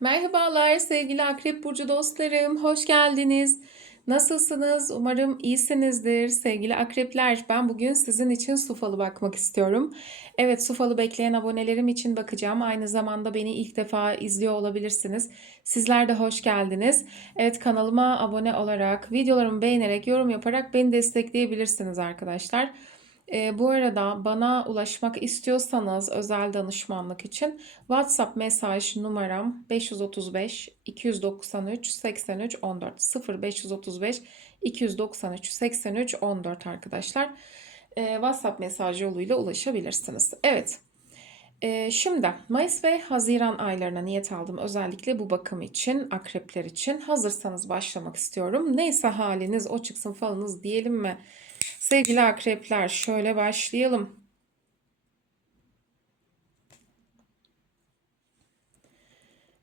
Merhabalar sevgili Akrep Burcu dostlarım, hoş geldiniz. Nasılsınız? Umarım iyisinizdir. Sevgili akrepler, ben bugün sizin için su falı bakmak istiyorum. Evet, su falı bekleyen abonelerim için bakacağım. Aynı zamanda beni ilk defa izliyor olabilirsiniz. Sizler de hoş geldiniz. Evet, kanalıma abone olarak, videolarımı beğenerek, yorum yaparak beni destekleyebilirsiniz arkadaşlar. E, bu arada bana ulaşmak istiyorsanız özel danışmanlık için WhatsApp mesaj numaram 535 293 83 14 0535 293 83 14 arkadaşlar. E, WhatsApp mesaj yoluyla ulaşabilirsiniz. Evet. E, şimdi Mayıs ve Haziran aylarına niyet aldım. Özellikle bu bakım için, akrepler için. Hazırsanız başlamak istiyorum. Neyse haliniz o çıksın falınız diyelim mi? Sevgili akrepler şöyle başlayalım.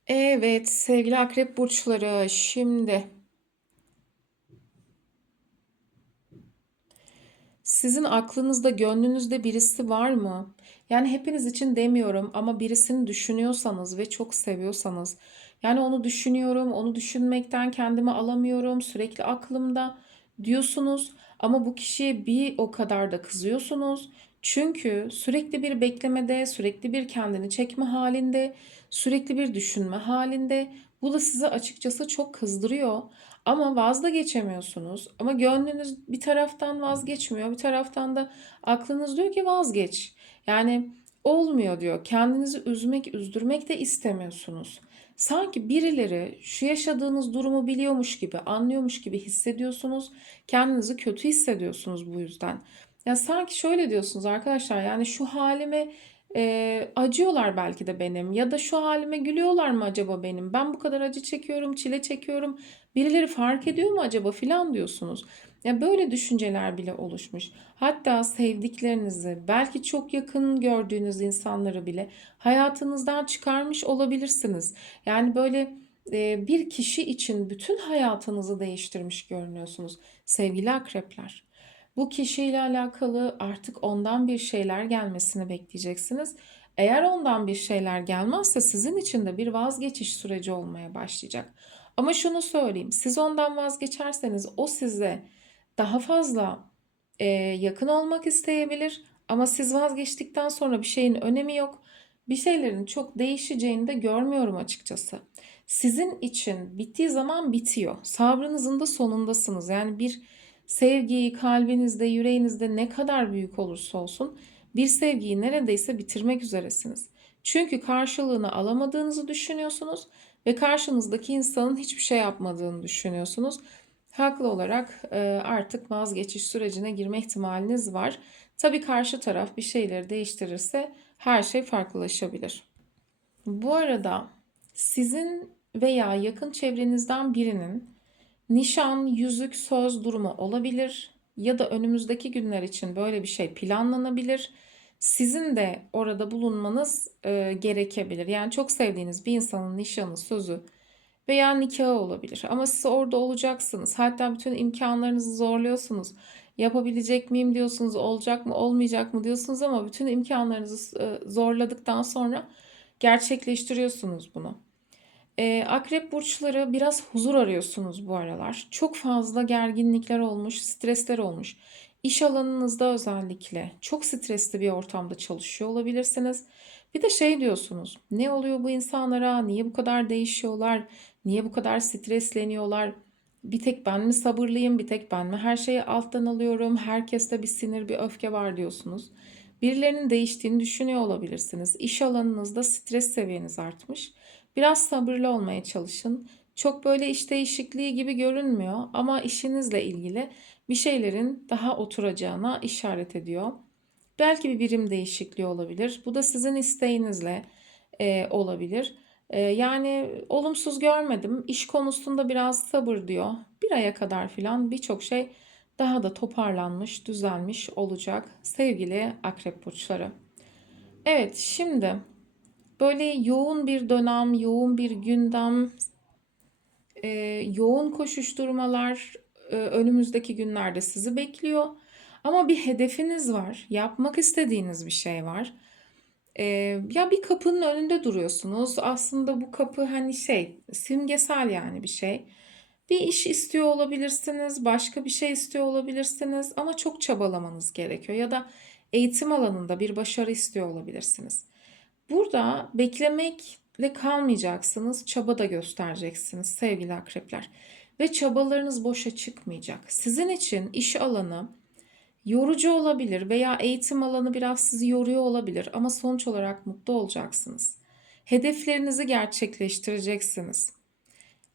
Evet sevgili akrep burçları şimdi sizin aklınızda gönlünüzde birisi var mı? Yani hepiniz için demiyorum ama birisini düşünüyorsanız ve çok seviyorsanız yani onu düşünüyorum, onu düşünmekten kendimi alamıyorum, sürekli aklımda diyorsunuz ama bu kişiye bir o kadar da kızıyorsunuz. Çünkü sürekli bir beklemede, sürekli bir kendini çekme halinde, sürekli bir düşünme halinde. Bu da sizi açıkçası çok kızdırıyor. Ama vaz da geçemiyorsunuz. Ama gönlünüz bir taraftan vazgeçmiyor, bir taraftan da aklınız diyor ki vazgeç. Yani olmuyor diyor. Kendinizi üzmek, üzdürmek de istemiyorsunuz. Sanki birileri şu yaşadığınız durumu biliyormuş gibi, anlıyormuş gibi hissediyorsunuz. Kendinizi kötü hissediyorsunuz bu yüzden. Ya sanki şöyle diyorsunuz arkadaşlar yani şu halime e, acıyorlar belki de benim ya da şu halime gülüyorlar mı acaba benim? Ben bu kadar acı çekiyorum, çile çekiyorum. Birileri fark ediyor mu acaba filan diyorsunuz. Ya böyle düşünceler bile oluşmuş. Hatta sevdiklerinizi, belki çok yakın gördüğünüz insanları bile hayatınızdan çıkarmış olabilirsiniz. Yani böyle e, bir kişi için bütün hayatınızı değiştirmiş görünüyorsunuz sevgili akrepler. Bu kişiyle alakalı artık ondan bir şeyler gelmesini bekleyeceksiniz. Eğer ondan bir şeyler gelmezse sizin için de bir vazgeçiş süreci olmaya başlayacak. Ama şunu söyleyeyim, siz ondan vazgeçerseniz o size daha fazla e, yakın olmak isteyebilir. Ama siz vazgeçtikten sonra bir şeyin önemi yok. Bir şeylerin çok değişeceğini de görmüyorum açıkçası. Sizin için bittiği zaman bitiyor. Sabrınızın da sonundasınız. Yani bir sevgiyi kalbinizde, yüreğinizde ne kadar büyük olursa olsun bir sevgiyi neredeyse bitirmek üzeresiniz. Çünkü karşılığını alamadığınızı düşünüyorsunuz ve karşınızdaki insanın hiçbir şey yapmadığını düşünüyorsunuz. Haklı olarak e, artık vazgeçiş sürecine girme ihtimaliniz var. Tabii karşı taraf bir şeyleri değiştirirse her şey farklılaşabilir. Bu arada sizin veya yakın çevrenizden birinin nişan, yüzük, söz durumu olabilir ya da önümüzdeki günler için böyle bir şey planlanabilir. Sizin de orada bulunmanız e, gerekebilir. Yani çok sevdiğiniz bir insanın nişanı, sözü veya nikahı olabilir. Ama siz orada olacaksınız. Hatta bütün imkanlarınızı zorluyorsunuz. Yapabilecek miyim diyorsunuz, olacak mı, olmayacak mı diyorsunuz ama bütün imkanlarınızı e, zorladıktan sonra gerçekleştiriyorsunuz bunu. E, akrep burçları biraz huzur arıyorsunuz bu aralar. Çok fazla gerginlikler olmuş, stresler olmuş. İş alanınızda özellikle çok stresli bir ortamda çalışıyor olabilirsiniz. Bir de şey diyorsunuz. Ne oluyor bu insanlara? Niye bu kadar değişiyorlar? Niye bu kadar stresleniyorlar? Bir tek ben mi sabırlıyım? Bir tek ben mi her şeyi alttan alıyorum? Herkeste bir sinir, bir öfke var diyorsunuz. Birilerinin değiştiğini düşünüyor olabilirsiniz. İş alanınızda stres seviyeniz artmış. Biraz sabırlı olmaya çalışın. Çok böyle iş değişikliği gibi görünmüyor ama işinizle ilgili bir şeylerin daha oturacağına işaret ediyor. Belki bir birim değişikliği olabilir. Bu da sizin isteğinizle e, olabilir. E, yani olumsuz görmedim. İş konusunda biraz sabır diyor. Bir aya kadar filan birçok şey daha da toparlanmış, düzelmiş olacak sevgili akrep burçları. Evet, şimdi böyle yoğun bir dönem, yoğun bir gündem, e, yoğun koşuşturmalar e, önümüzdeki günlerde sizi bekliyor. Ama bir hedefiniz var, yapmak istediğiniz bir şey var. Eee, ya bir kapının önünde duruyorsunuz. Aslında bu kapı hani şey simgesel yani bir şey. Bir iş istiyor olabilirsiniz, başka bir şey istiyor olabilirsiniz ama çok çabalamanız gerekiyor ya da eğitim alanında bir başarı istiyor olabilirsiniz. Burada beklemekle kalmayacaksınız, çaba da göstereceksiniz sevgili akrepler. Ve çabalarınız boşa çıkmayacak. Sizin için iş alanı yorucu olabilir veya eğitim alanı biraz sizi yoruyor olabilir ama sonuç olarak mutlu olacaksınız. Hedeflerinizi gerçekleştireceksiniz.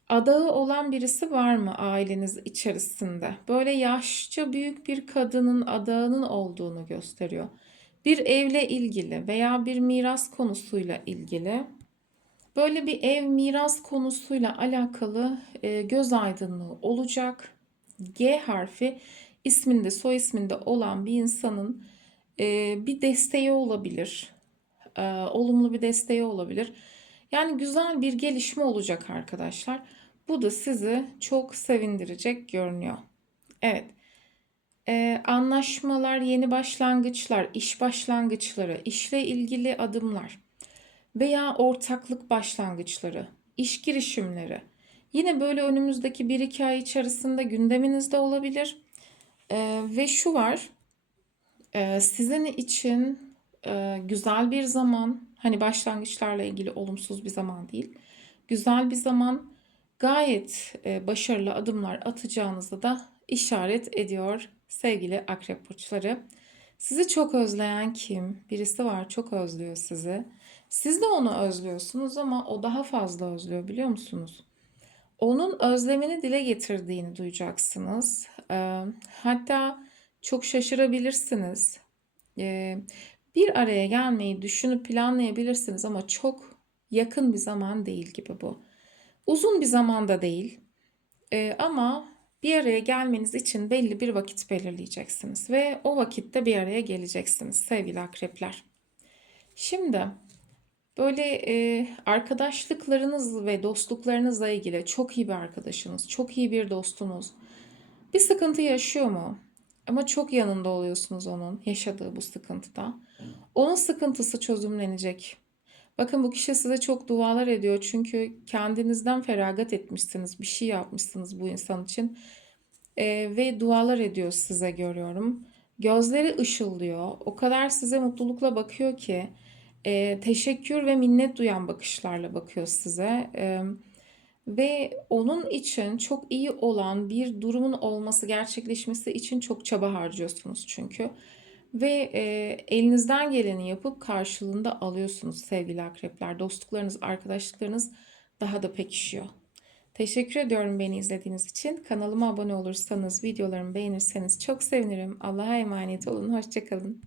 Adağı olan birisi var mı aileniz içerisinde? Böyle yaşça büyük bir kadının adağının olduğunu gösteriyor. Bir evle ilgili veya bir miras konusuyla ilgili böyle bir ev miras konusuyla alakalı e, göz aydınlığı olacak. G harfi isminde soy isminde olan bir insanın e, bir desteği olabilir. E, olumlu bir desteği olabilir. Yani güzel bir gelişme olacak arkadaşlar. Bu da sizi çok sevindirecek görünüyor. Evet. Ee, anlaşmalar, yeni başlangıçlar, iş başlangıçları, işle ilgili adımlar veya ortaklık başlangıçları, iş girişimleri. Yine böyle önümüzdeki 1-2 ay içerisinde gündeminizde olabilir. Ee, ve şu var, e, sizin için e, güzel bir zaman, hani başlangıçlarla ilgili olumsuz bir zaman değil, güzel bir zaman, gayet e, başarılı adımlar atacağınızı da işaret ediyor sevgili akrep burçları. Sizi çok özleyen kim? Birisi var çok özlüyor sizi. Siz de onu özlüyorsunuz ama o daha fazla özlüyor biliyor musunuz? Onun özlemini dile getirdiğini duyacaksınız. Ee, hatta çok şaşırabilirsiniz. Ee, bir araya gelmeyi düşünüp planlayabilirsiniz ama çok yakın bir zaman değil gibi bu. Uzun bir zamanda değil Ee, ama bir araya gelmeniz için belli bir vakit belirleyeceksiniz ve o vakitte bir araya geleceksiniz sevgili akrepler. Şimdi böyle e, arkadaşlıklarınız ve dostluklarınızla ilgili çok iyi bir arkadaşınız, çok iyi bir dostunuz bir sıkıntı yaşıyor mu? Ama çok yanında oluyorsunuz onun yaşadığı bu sıkıntıda. Onun sıkıntısı çözümlenecek. Bakın bu kişi size çok dualar ediyor çünkü kendinizden feragat etmişsiniz, bir şey yapmışsınız bu insan için Ee, ve dualar ediyor size görüyorum. Gözleri ışıldıyor, o kadar size mutlulukla bakıyor ki e, teşekkür ve minnet duyan bakışlarla bakıyor size. E, ve onun için çok iyi olan bir durumun olması, gerçekleşmesi için çok çaba harcıyorsunuz çünkü. Ve e, elinizden geleni yapıp karşılığında alıyorsunuz sevgili akrepler. Dostluklarınız, arkadaşlıklarınız daha da pekişiyor. Teşekkür ediyorum beni izlediğiniz için. Kanalıma abone olursanız, videolarımı beğenirseniz çok sevinirim. Allah'a emanet olun. Hoşçakalın.